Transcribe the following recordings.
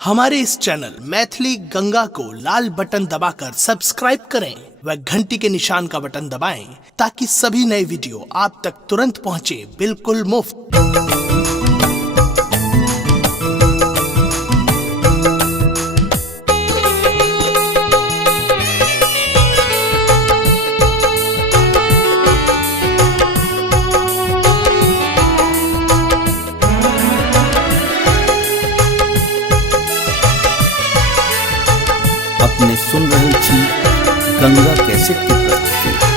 हमारे इस चैनल मैथिली गंगा को लाल बटन दबाकर सब्सक्राइब करें व घंटी के निशान का बटन दबाएं ताकि सभी नए वीडियो आप तक तुरंत पहुंचे बिल्कुल मुफ्त। अपने सुन रही थी गंगा कैसेट की प्रस्तुति।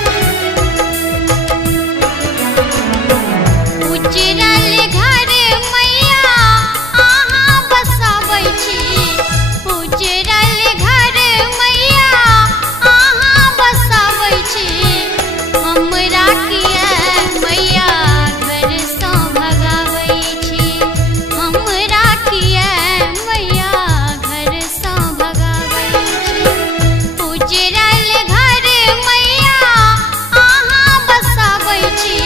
उजरल घर मैया अहाँ बसाबै छी, उजरल घर मैया अहाँ बसाबै छी, हमरा किया मैया घर सँ भगाबै छी, हमरा किया मैया घर सँ भगाबै छी। उजरल घर मैया अहाँ बसाबै छी,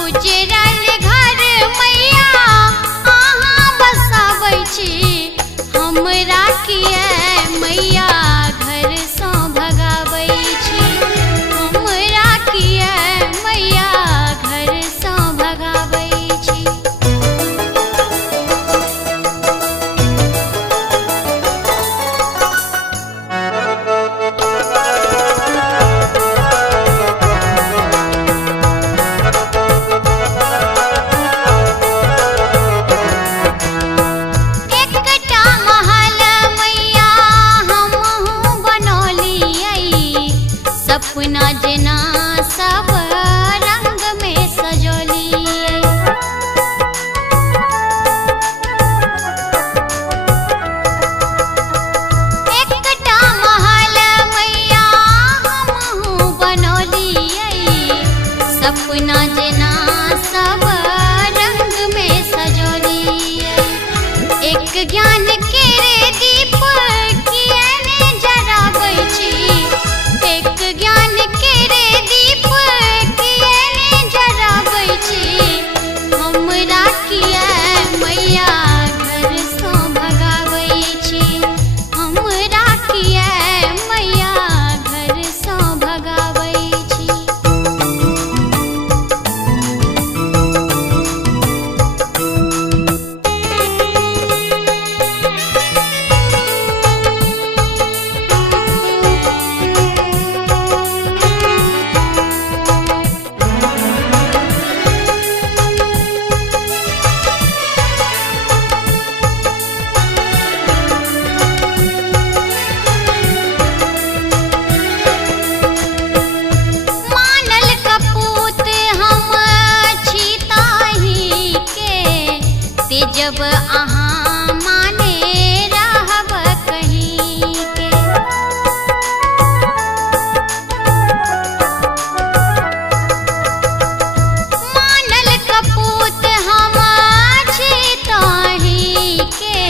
उजरल घर मैया अहाँ बसाबै छी, हमरा किया मैया घर सँ भगाबै छी, हमरा किया मैया घर सँ भगाबै छी। एकटा महल मैया हमहूँ बनौलियै, सपना जेना सब रंग में सजौलियै। एकटा महल मैया हमहूँ बनौलियै, सपना जेना सब रंग में सजौलियै। एक ज्ञान केरे दीप किया ने जराबै छी, एक ज्ञान केरे दीप किया ने जराबै छी, हमरा किया मैया घर सँ भगाबै छी, हमरा किया मैया घर सँ भगाबै छी। मानल कपूत हम छी ताहि के, ते जब अहाँ माने रहब कहीं के। मानल कपूत हम छी ताहि के,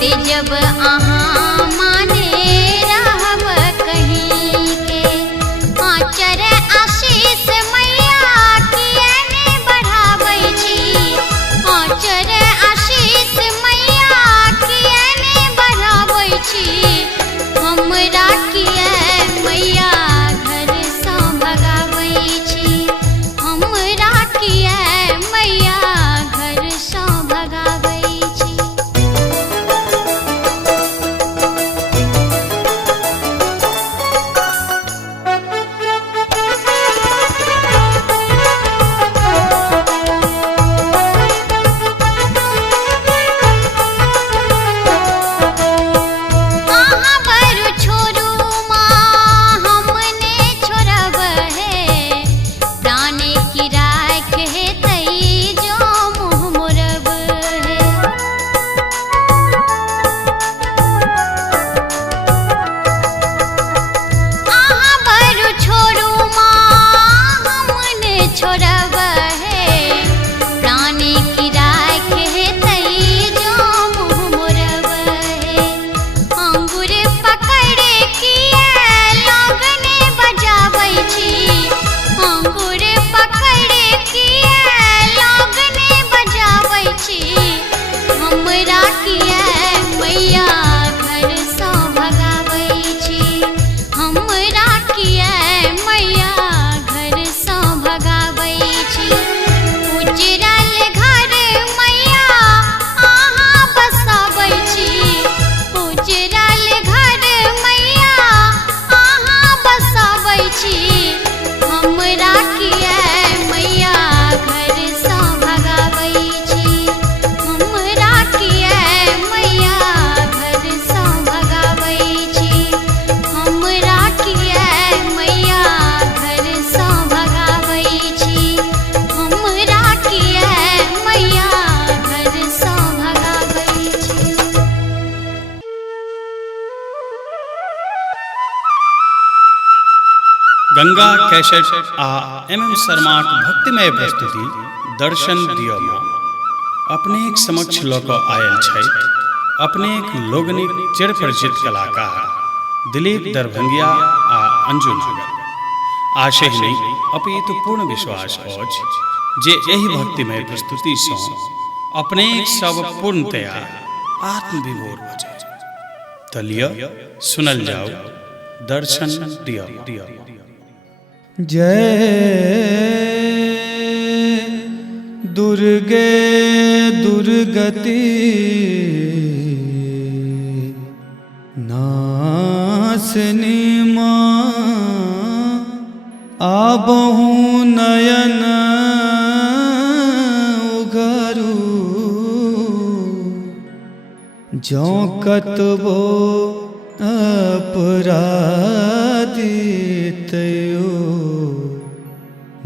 ते जब अहाँ माने रहब कहीं के। आचर आशीष मैया किया ने बढ़ाबै छी, आचर आशीष मैया किया ने बढ़ाबै छी, हमरा किया मैया घर सँ भगाबै छी, हमरा किया मैया घर सँ भगाबै छी। गंगा कैसेट आ MM शर्माक भक्तिमय प्रस्तुति दर्शन दियो माँ अपने एक समक्ष लोक आयल छै। अपने एक लोगनिक चिरपरिचित कलाकार दिलीप दरभंगिया आ अंजू नागर। आशय नहीं अपितु पूर्ण विश्वास अछि जे एहि भक्तिमय प्रस्तुति सँ अपने सब पूर्णतया आत्मविभोर हो जाए। तलिया सुनल जाओ दर्शन दियो। जय दुर्गे दुर्गति नासनी माँ आबहु नयन उघरू जौ कतबो अपराधी तयो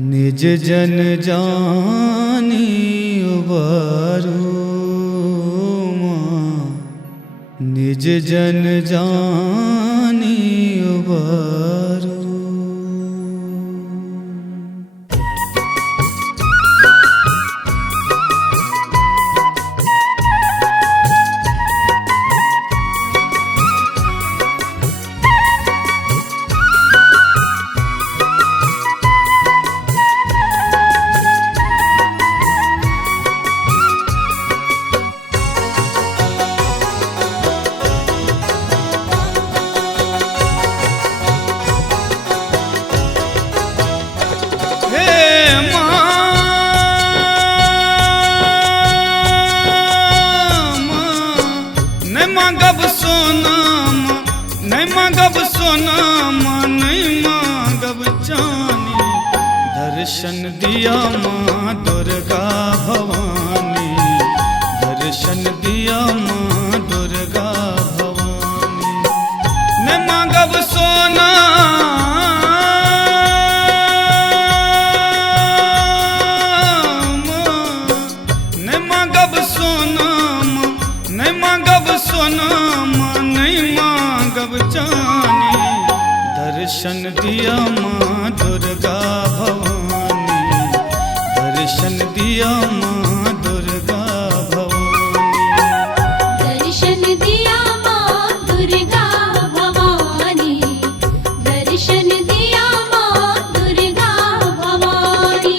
निज जन जानी उबारू माँ निज जन जानी उबारू। दर्शन दिया माँ दुर्गा भवानी, दर्शन दिया माँ दुर्गा भवानी। न मांगब सोना न मांगब सोना न मांगब सोना नहीं मांगब जानी। दर्शन दिया माँ दुर्गा भवानी, दर्शन दिया माँ दुर्गा भवानी। दर्शन दिया माँ दुर्गा भवानी, दर्शन दिया माँ दुर्गा भवानी।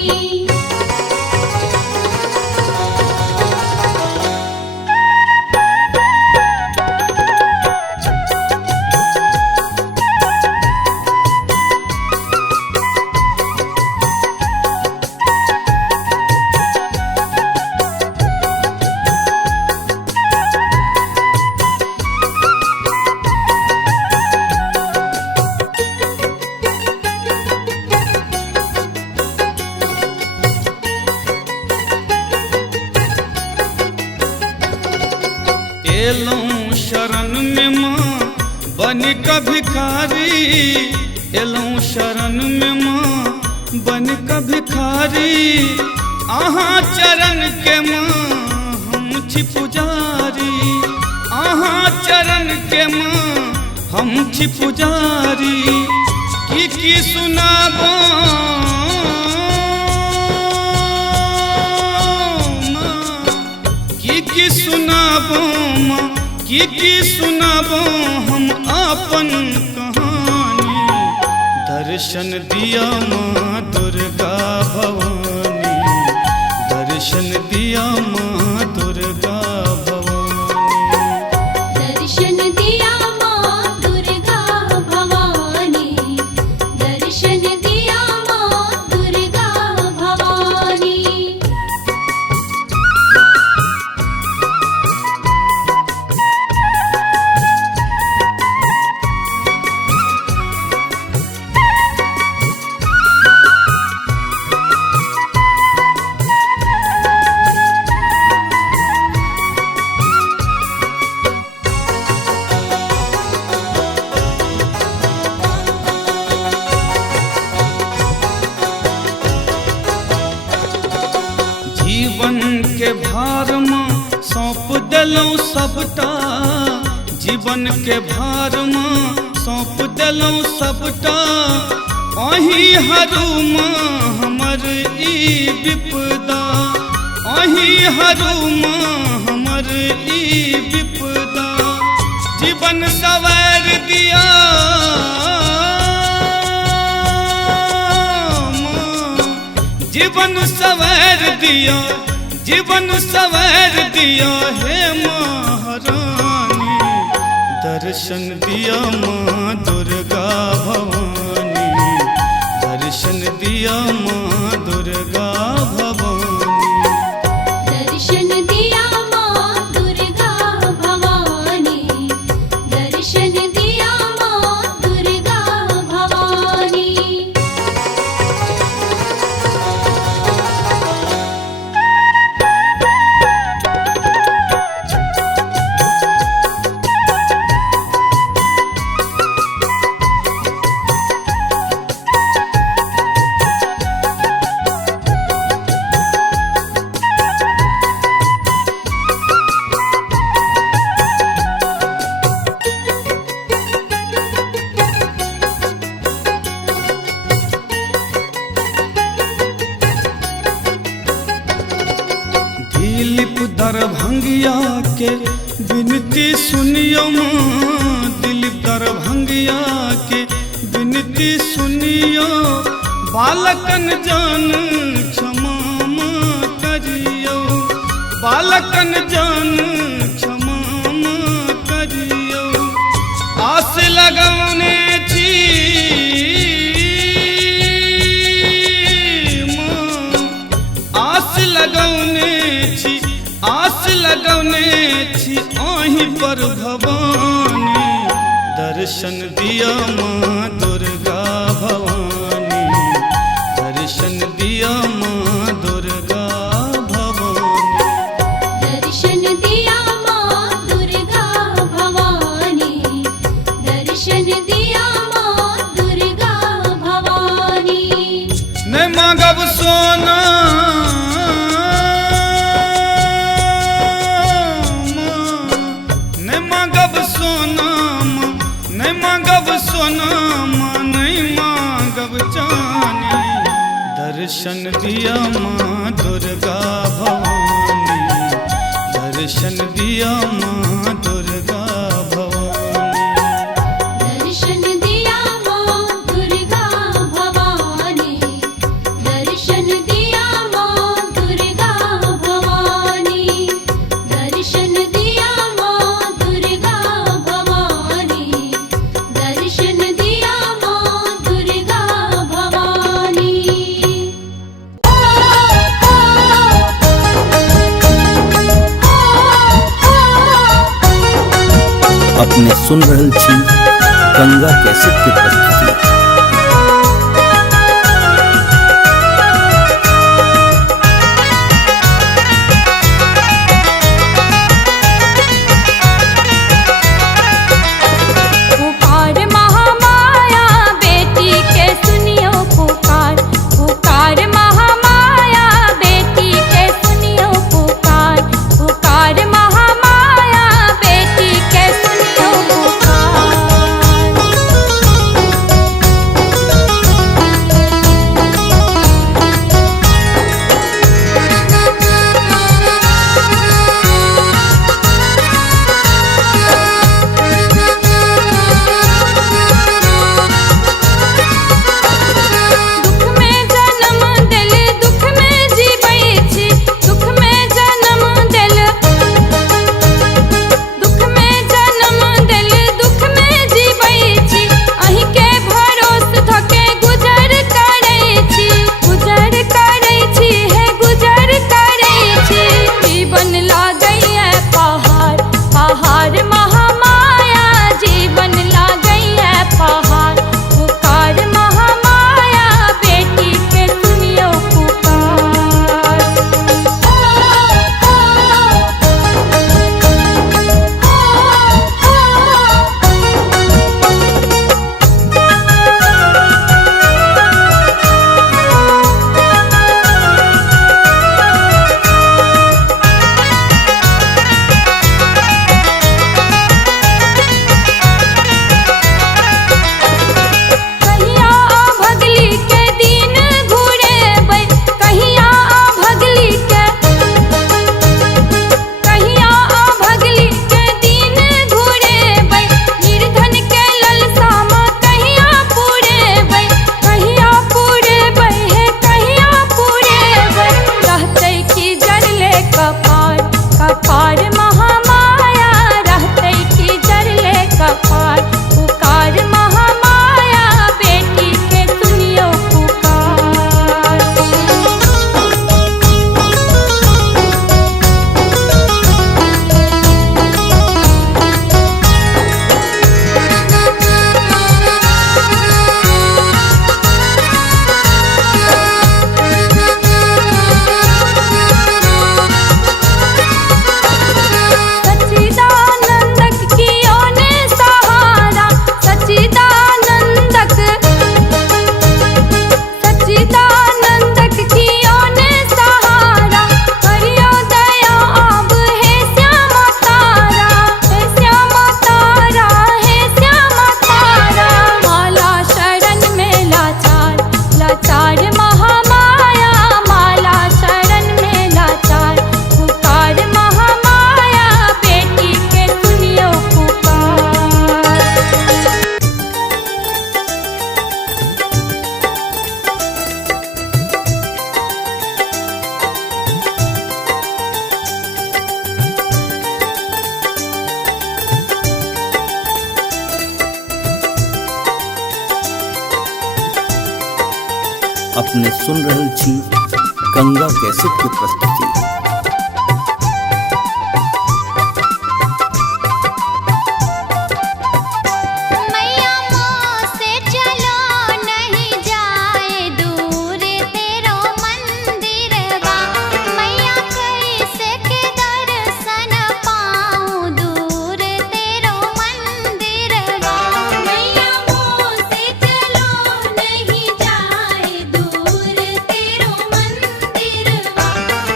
एलूं शरण में माँ बन का भिखारी, एलूं शरण में माँ बन का भिखारी। आहाँ चरण के माँ हम छी पुजारी, आहाँ चरण के माँ हम छी पुजारी। की सुनाबो की सुनाबो माँ की सुनाबो हम आपन कहानी। दर्शन दिया माँ दुर्गा भवानी, दर्शन दिया माँ दुर्गा भवानी। दर्शन दिया माँ दुर्गा भवानी, दर्शन दिया माँ दुर्गा भवानी। जीवन के भार में सौंप देलौं सबटा, जीवन के भार में सौंप देलौं सबटा। अही हरूम हमर ई विपदा, अही हरूम हमर ई विपदा। जीवन सवार दिया जीवन सवार दिया, जीवन सवार दिया हे महारानी। दर्शन दिया माँ दुर्गा भवानी, दर्शन दिया माँ दुर्गा भवानी। दर्शन दिया माँ दुर्गा भवानी, दर्शन दिया माँ दुर्गा भवानी। दिलीप दरभंगिया के विनती सुनियो माँ, दिलीप दरभंगिया के विनती सुनियो। बालकन जान क्षमा माँ करियो, बालकन जान क्षमा माँ करियो। आस लगौने छी माँ, आस लगौने छी, आस लगौने छी आही पर भवानी। दर्शन दिया माँ दुर्गा भवानी, दर्शन दिया माँ दुर्गा भवानी। दर्शन दिया माँ दुर्गा भवानी, दर्शन दिया माँ दुर्गा भवानी। न मांगब सोना न मांगब सोना, न मांगब सोना, नहीं मांगब चानी। दर्शन दिया माँ दुर्गा भवानी, दर्शन दिया माँ दुर्गा भवानी। दर्शन दिया माँ दुर्गा भवानी, दर्शन दिया माँ दुर्गा भवानी। दर्शन दिया माँ दुर्गा भवानी, दर्शन दिया माँ दुर्गा भवानी। अपने सुन रहल छी गंगा कैसेट के प्रस्तुति। पुकार महामाया बेटी के सुनियो पुकार, पुकार महामाया बेटी के सुनियो पुकार, पुकार महामाया बेटी के सुनियो पुकार। अपने सुन रहल छी गंगा कैसेट के प्रस्तुति। मैया मोह से चलो नहीं जाए दूर तेरो मंदिरवा, मैया कैसे के दर्शन पाऊं दूर तेरो मंदिरवा। मैया मोह से चलो नहीं जाए दूर तेरो मंदिरवा,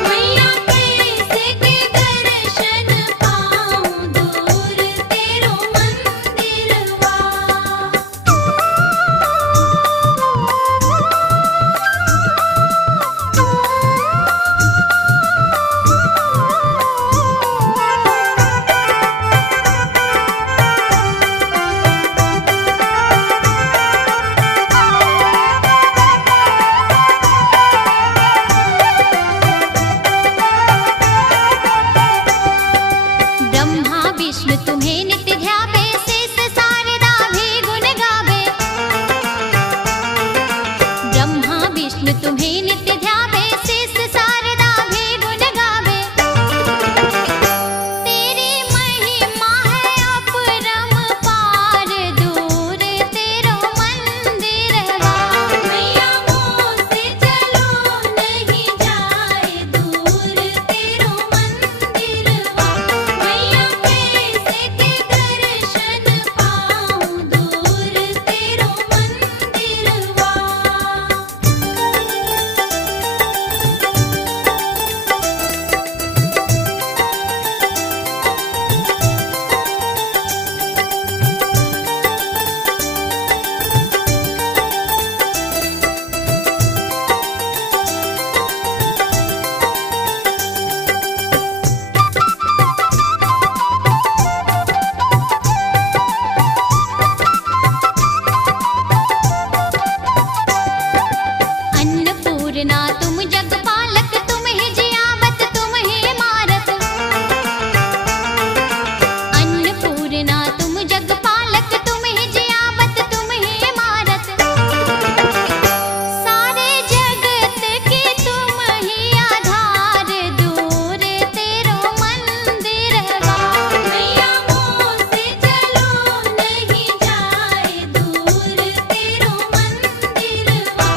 मैया कैसे के दर्शन पाऊं दूर तेरो मंदिरवा। ब्रह्मा विष्णु तुम्हें नित्य ध्यावे, शेष शारदा भी गुण गावे। ब्रह्मा विष्णु तुम्हें नित्य ध्यावे, शेष शारदा भी गुण गावे। तेरी महिमा है अपरम पार दूर तेरो मंदिरवा, मैया मोह से चलो नहीं जाए दूर तेरो मंदिरवा, मैया कैसे के दर्शन पाऊं दूर तेरो मंदिरवा। अन्नपूर्णा तुम जगपालक, तुम ही जियावत तुम ही मारत। अन्नपूर्णा तुम जगपालक, तुम ही जियावत तुम ही मारत। सारे जगत के तुम ही आधार दूर तेरो मंदिरवा, मैया मोह से चलो नहीं जाए दूर तेरो मंदिरवा,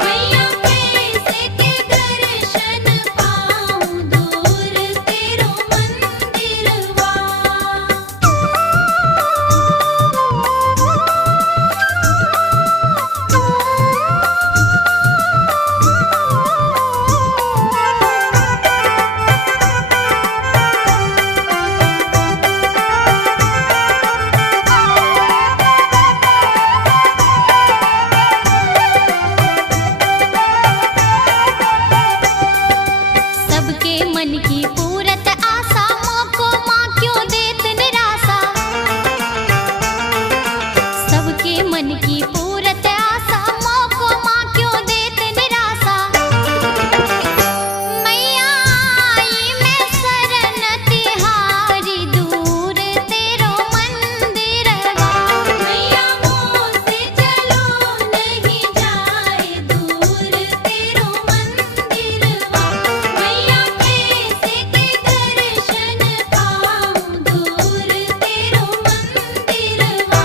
मैया कैसे के दर्शन पाऊं दूर तेरो मंदिरवा। सबके मन की पूरत आशा, मोको माँ क्यों देत निराशा। सबके मन की पूरत आशा, मोको माँ क्यों देत निराशा। मैया आई मैं शरण तिहारी दूर तेरो मंदिरवा, मैया मोह से चलो नहीं जाए दूर तेरो मंदिरवा, मैया कैसे के दर्शन पाऊं दूर तेरो मंदिरवा,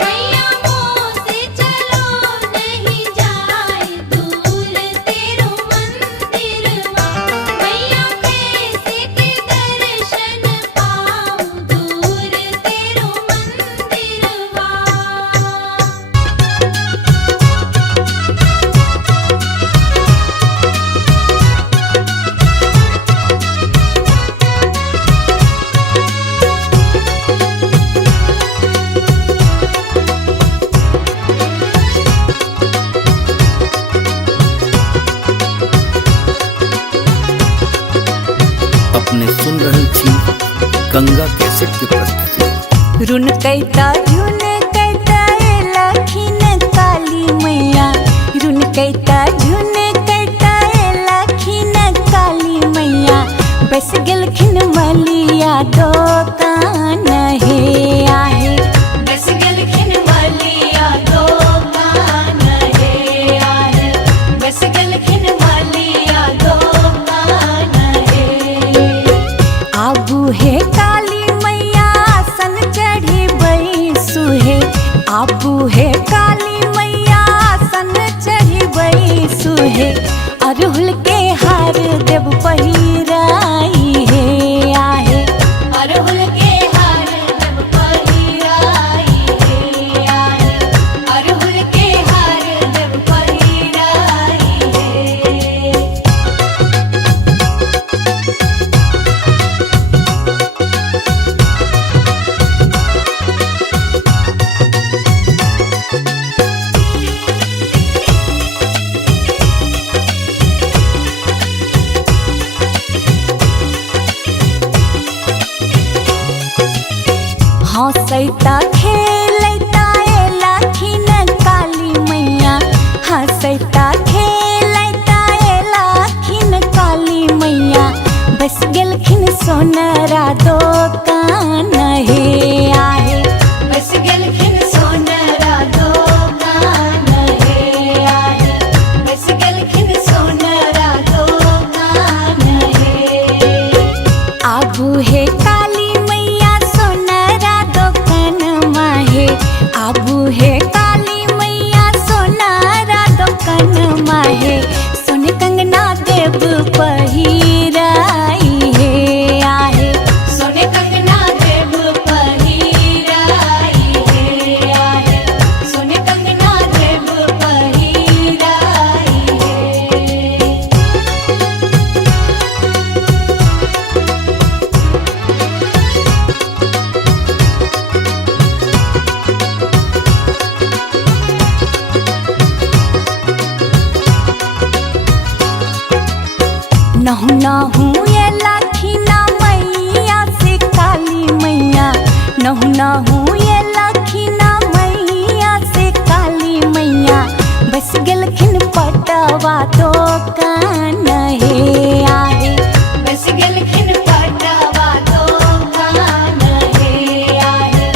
मैया मोह से चलो नहीं जाए दूर तेरो मंदिरवा, मैया कैसे के दर्शन पाऊं दूर तेरो अपने सुन रहल छी गंगा कैसेट के प्रस्तुति। रुन कैता लखीन काली मैया, रुन कैता लखीन काली मैया, बस गेलखिन मलिया दोकान हे आहे। बस गेलखिन मलिया दोकान हे आहे, बस हंसैता खेलैता एलखिन काली मैया, हंसैता खेलैता एलखिन काली मैया, बस गेलखिन सोनरा दोकान हे आहे, बस गेलखिन सोनरा दोकान हे आहे, बस गेलखिन सोनरा दोकान हे। आबू हे काली मैया सोनरा दोकान माहे, आबू हे काली मैया सोनरा दोकान माहे, सोन कंगना देव पहिराई हे आहे, सोन कंगना देव पहिराई हे आहे, सोन कंगना देव पहिराई हे। नहु नहु ये लखीना मैया से काली मैया, नहु नहु ये लखीना मैया से काली मैया, बस गेलखिन पटवा दोकान हे आहे, बस गेलखिन पटवा दोकान हे आहे,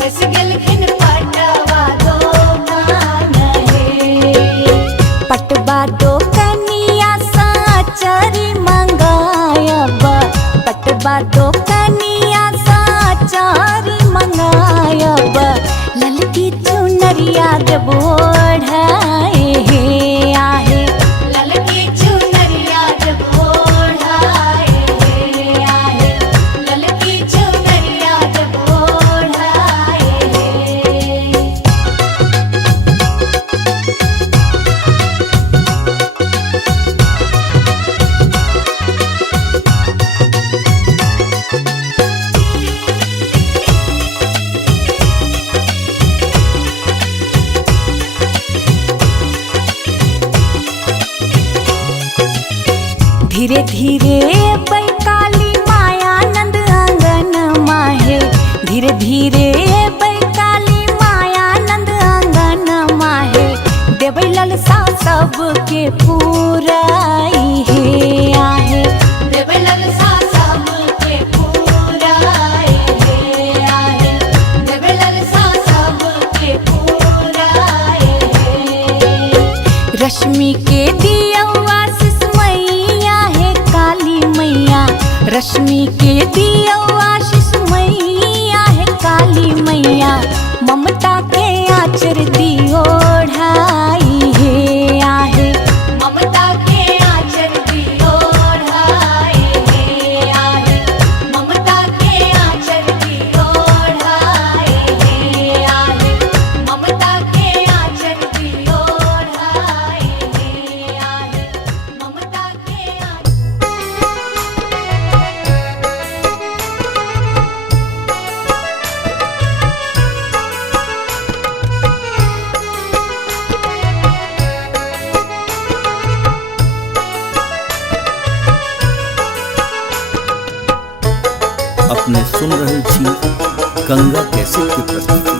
बस गेलखिन पटवा दोकान हे। पटवा दोकनिया साचरी मंगायब, पटवा दोकनिया साचरी मंगायब, ललकी चुनरिया देव ओढ़ाए हे आहे, ललकी चुनरिया देव ओढ़ाए हे आहे, ललकी चुनरिया देव ओढ़ाए हे। धीरे धीरे बैकाली मायानंद आंगन माहे, धीरे धीरे बैकाली मायानंद आंगन माहे, देवै ललसा सबके पूराई हे आहे, देवै ललसा सबके पूराई हे आहे, देवै ललसा सबके पूराई हे। रश्मि के दियौआ शिष मैया हे काली मैया, रश्मि के दियौआ शिष मैया हे काली मैया, ममता के आचर दियो ओढ़ाई हे आहे, ममता के आचर दियो ओढ़ाई हे आहे, ममता के आचर दियो ओढ़ाई हे आहे, ममता के आचर दियो ओढ़ाई हे आहे, ममता के आचर। अपने सुन रहल छी गंगा कैसेट की प्रस्तुति।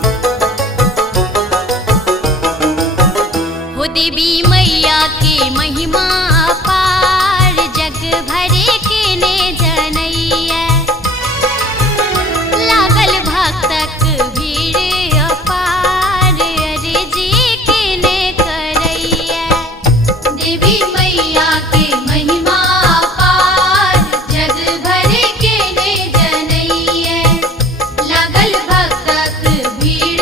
हो देवी मैया के महिमा अपार, जग भर के ने जनैया, लागल भक्तक भीड़ अपार, अर्जी के ने करैया। देवी मैया के महिमा अपार, जग भर के ने जनैया, लागल भक्तक भीड़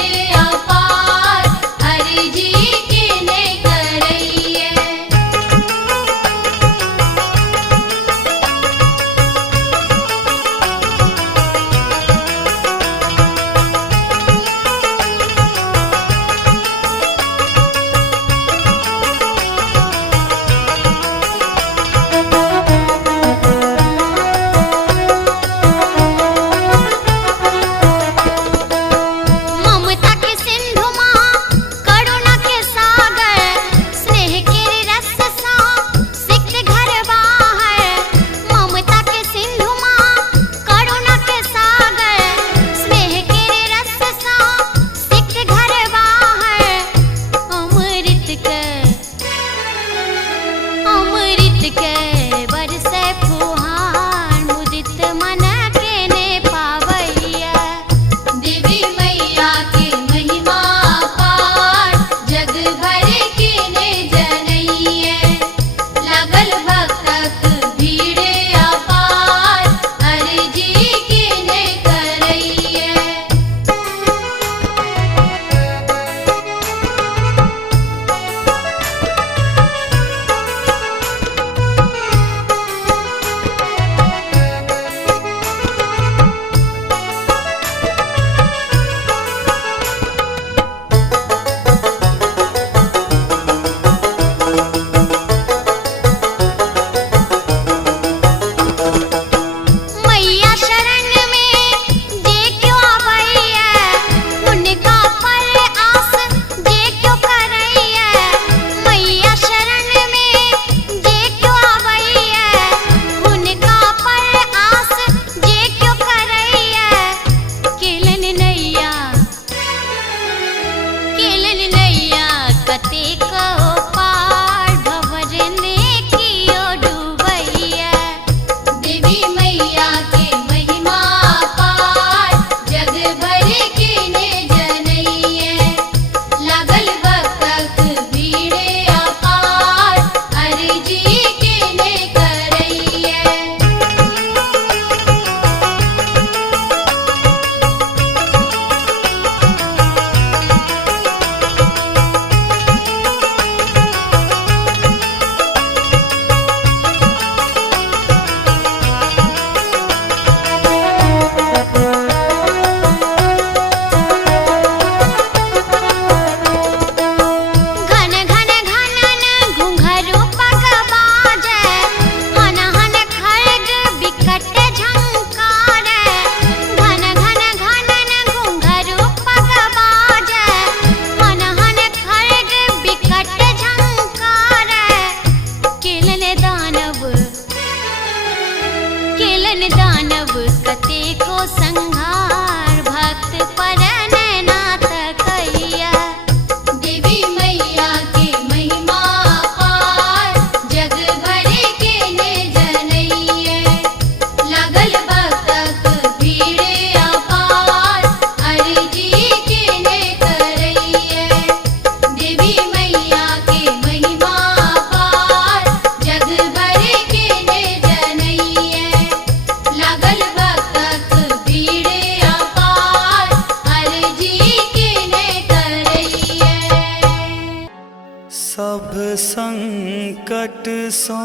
संकट सो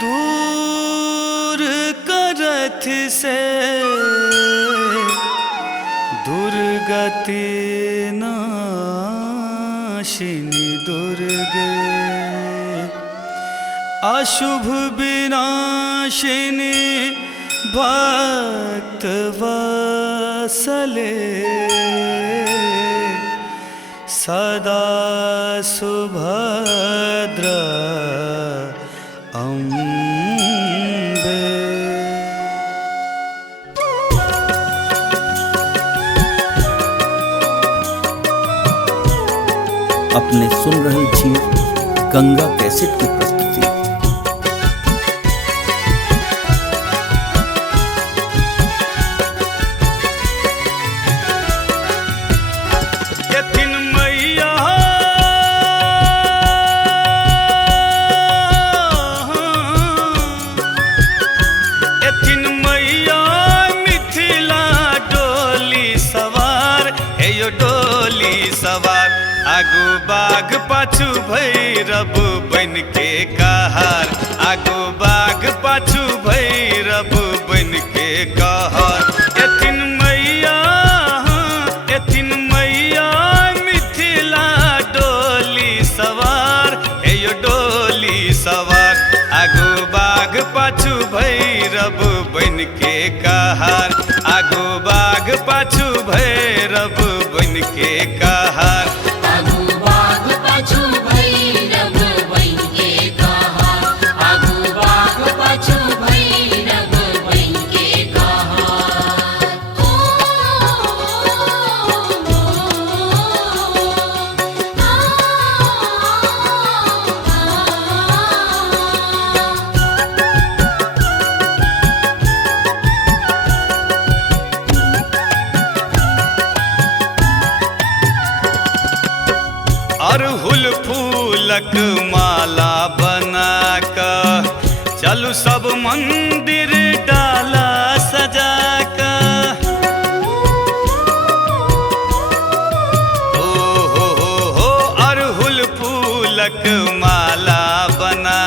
दूर करथ से दुर्गति नाशिनी दुर्गे अशुभ विनाशिनी भक्त वत्सले सदा सुभद्र अम्बे। अपने सुन रहल छी गंगा कैसेट की प्रस्तुति। आगू बाग पाछू भैरव बन के कहार, आगू बाग पाछू भैरव बन के कहार। एथिन मैया मिथिला डोली सवार, एयो डोली सवार। आगू बाग पाछू भैरव बन के कहार, आगू बाग पाछू भैरव बन के कहार। अरहुल फूलक माला बना कर चलू सब मंदिर डाला सजा कर। हो अरहुल फूलक माला बना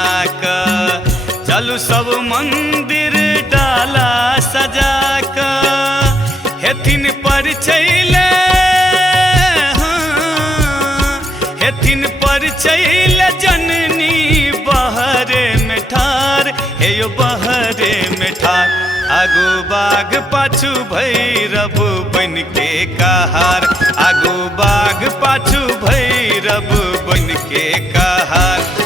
कर चलू सब मंदिर डाला सजा कर। हेथिन पर चले हेथिन पर चैल जननी बहरे में ठार, हे यो बहरे में ठार। आगू बाग पाछू भैरव बन के कहार, आगू बाग पाछू भैरव बन के कहार।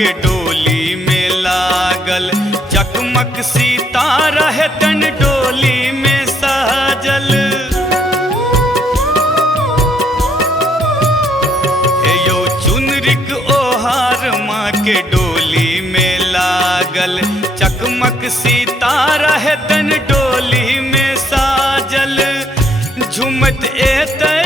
के डोली में लागल, चकमक सितारा है तन डोली में साजल। हे यो चुनरिक ओहार माँ के डोली में लागल, चकमक सितारा है तन डोली में साजल। झुमत एते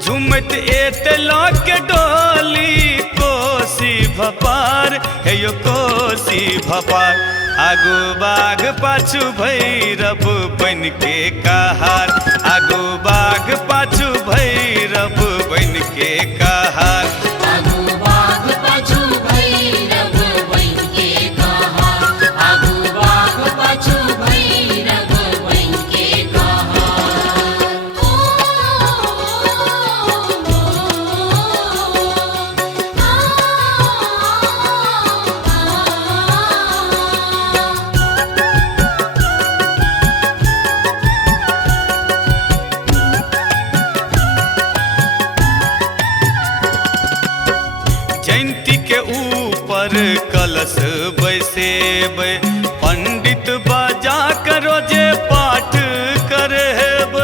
झुमत एते लौके डोली कोसी भपार, हे यो कोसी भपार। आगू बाग पाछू भैरव बन के कहार, आगू बाग पाछू भैरव बन के कहार। आगू बाग पाछू भैरव बन के कहार, आगू बाग पाछू भैरव बन के कहार। जयंती के ऊपर कलश बैसेब, पंडित बाजा करो जे पाठ करेब।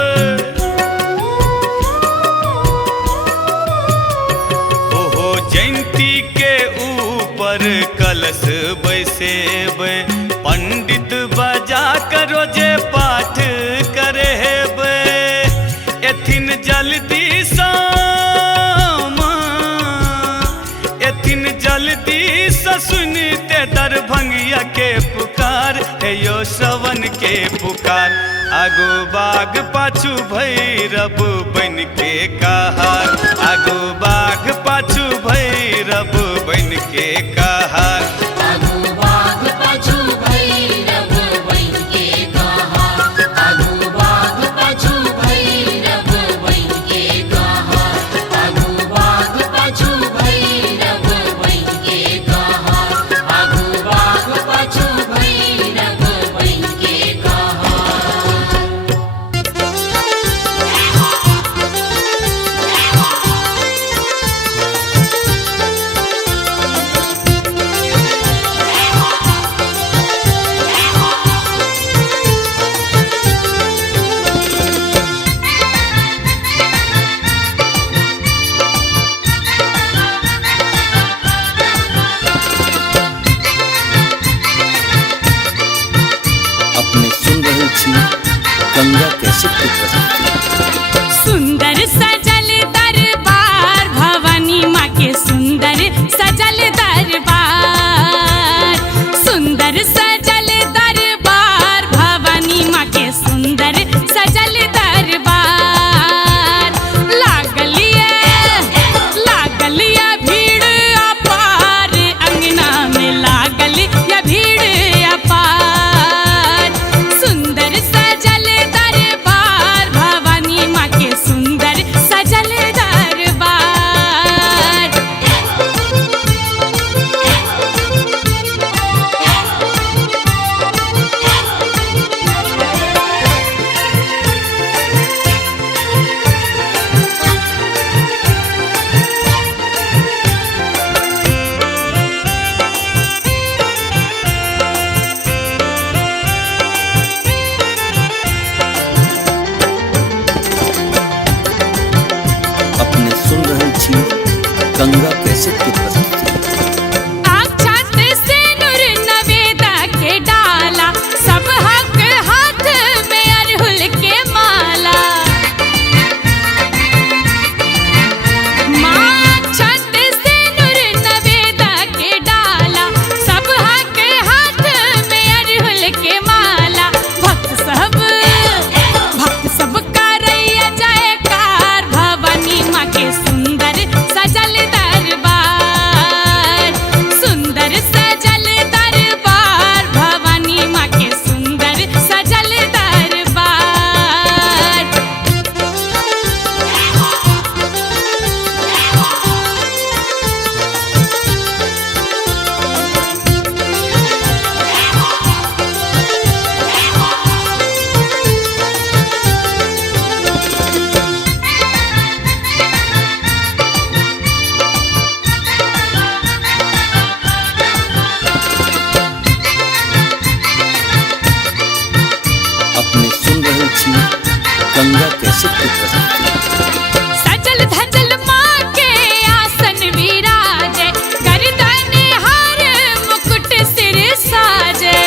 ओहो जयंती के ऊपर कलश बैसेब, पंडित बाजा करो जे पाठ करेब। एथिन जल्दी जल्दी से सुनते दरभंगिया के पुकार, हे यो श्रवण के पुकार। आगू बाग पाछू भैरव बन के कहार, आगू बाग पाछू भैरव बन के कहार। आगू बाग पाछू भैरव बन के कहार, आगू बाग पाछू भैरव बन के कहार, आगू बाग पाछू भैरव बन के कहार, आगू बाग पाछू भैरव बन के कहार। अपने सुन रहल छी गंगा कैसेट की प्रस्तुति। सुंदर सजल दरबार भवानी माँ के सुंदर सजल दरबार, सुंदर सजल दरबार भवानी माँ के सुंदर सजल दरबार। लागल या भीड़ अपार, अंगना में लागल या भीड़ अपार। सुंदर सजल दरबार भवानी माँ के सुंदर सजल दरबार। अपने सुन रहल छी गंगा कैसेट की प्रस्तुति। अक्षत सिंदूर नवेदा के डाला, सब हक हाथ में अरहुल के माला। माँ अक्षत सिंदूर नवेदा के डाला, सब हक हाथ में अरहुल के माला। भक्त सब करैया जयकार भवानी माँ के सुंदर सजल दरबार। कैसेट की प्रस्तुति। सजल धजल माँ के आसन विराजे, गर्दन हार मुकुट सिर साजे।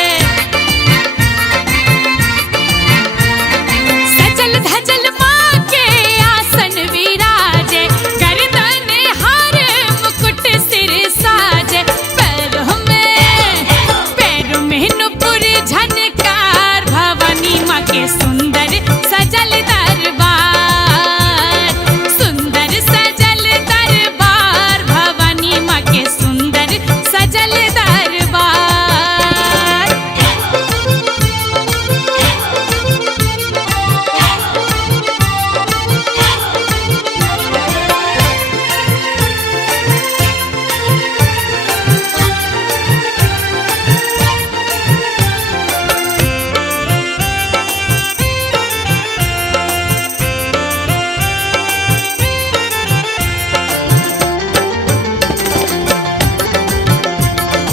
सजल धजल माँ के आसन विराजे, गर्दन हार मुकुट सिर साजे। पैरों में नुपुर झनकार, भवानी माँ के सुंदर सजल दरबार। सुंदर सजल दरबार, भवानी माँ के सुंदर सजल दरबार।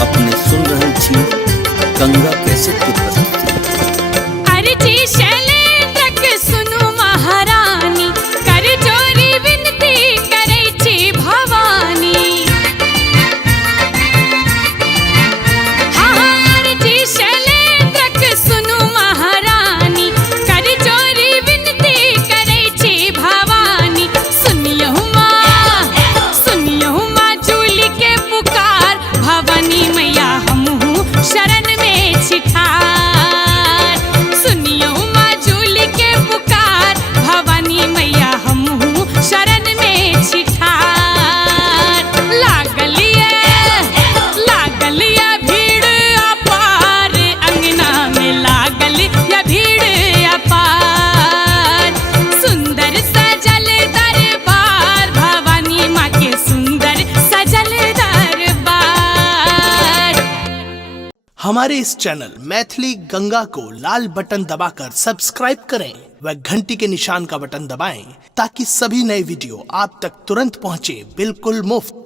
अपने सुन रहल छी गंगा कैसेट की प्रस्तुति। अर्जी शैलेंद्रक सुनु महारानी, कर जोरी विनती करै छी भवानी। हाँ, अर्जी शैलेंद्रक सुनु महारानी, कर जोरी विनती करै छी भवानी। सुनियहु माँ जूली के पुकार, भवानी मैया हमहू शरण में छिठार। सुनियहु माँ जूली के पुकार, भवानी मैया हमहू शरण में छिठार। लागल या भीड़ अपार, अंगना में लागल या भीड़ अपार। सुंदर सजल दरबार, भवानी माँ के सुंदर सजल दरबार। हमारे इस चैनल मैथिली गंगा को लाल बटन दबाकर सब्सक्राइब करें व घंटी के निशान का बटन दबाएं ताकि सभी नए वीडियो आप तक तुरंत पहुंचे बिल्कुल मुफ्त।